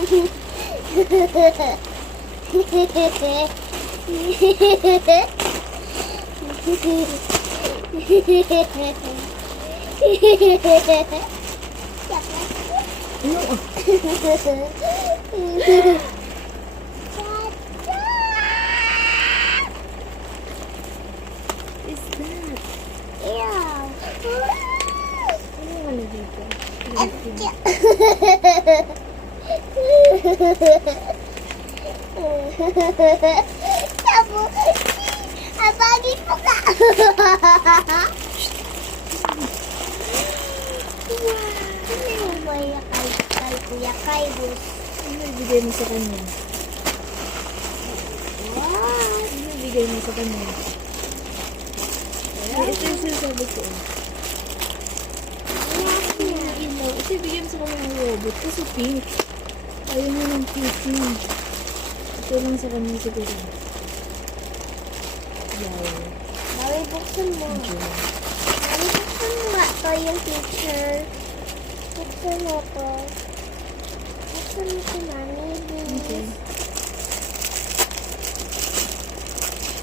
Is that? Yeah. Ano yung ano dito? Sabu, abagin mo ka. Ano yung baya kay Kuya Kairos? Ano ibigay mo sa kanya? Wow. Ano ibigay mo sa kanya? Ay, ito yung sinasabi ko. Ilaw. Ito ibigay mo sa kanya ng robot. Kasi pink. Ayaw mo ng pink. Ito lang sa kanya siguro. Wow. Mami, buksan mo. Mami, buksan mo nga to yung picture. Buksan mo to. Buksan mo si Mami, Okay. please.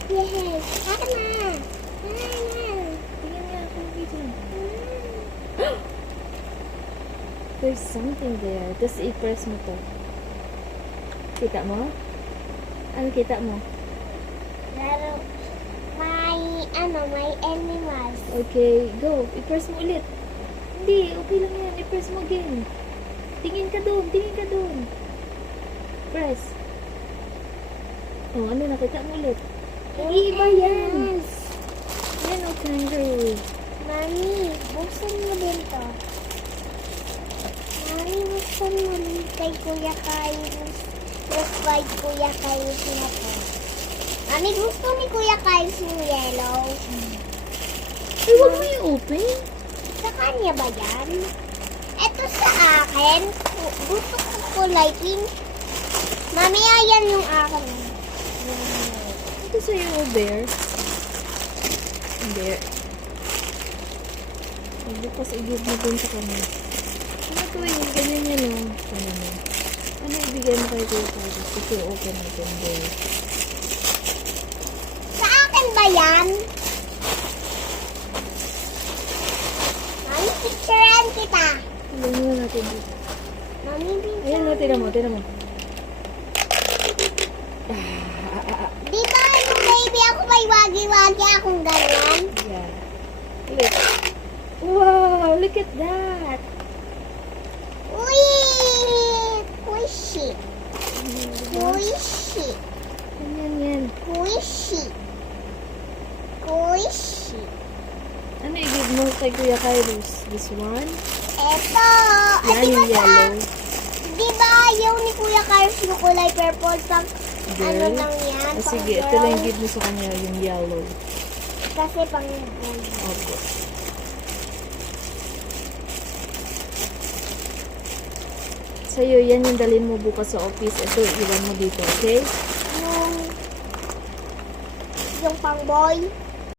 Yes, haka na. Tingnan nga ako dito. There's something there. Tapos i-press mo to. Kita mo? Ano kita mo? Pero, may animals. Okay, go. I-press mo ulit. Hindi, okay lang yan. I-press mo again. Tingin ka doon. Press. Oh, ano nakita mo ulit? Hindi, iba yan. Yan o, kangaroo. Mami, buksan mo din to. Mami, buksan mo din kay Kuya Kairos. Yung white Kuya Kairos na to. Mami, gusto ni Kuya Kairos yung yellow. Ay, huwag mo i-open. Sa kanya ba yan? Ito sa akin. Gusto ko kulay pink. Mami, ayan yung akin. Ito sa'yo, bear. Bear. Bukas i-give mo dun sa kanya. Ano to yung ganyan yan o? Ano ibigay mo kay Kuya Carlos? Ito, open natin, bear. Sa akin ba yan? Mami, picturean kita. Tingnan mo natin dito. Mami, Ayan na, tira mo. Di ba yung baby ako may wagi-wagi akong ganyan? Yeah. Look. Wow, look at that. Uy! Squishy. Squishy. Yan. Squishy. Squishy. Ano i-give mo kay Kuya Kairos? This one? Eto. Yan yung yellow. Di ba ayaw ni Kuya Carlos yung kulay purple pang ano Girl. lang yan? Ah, pang sige, ito girl. lang yung give mo sa kanya, yung yellow. Kasi pang boy. Opo. Sa'yo, yan yung dalhin mo bukas sa office. Ito, iwan mo dito, okay? Yung pang boy.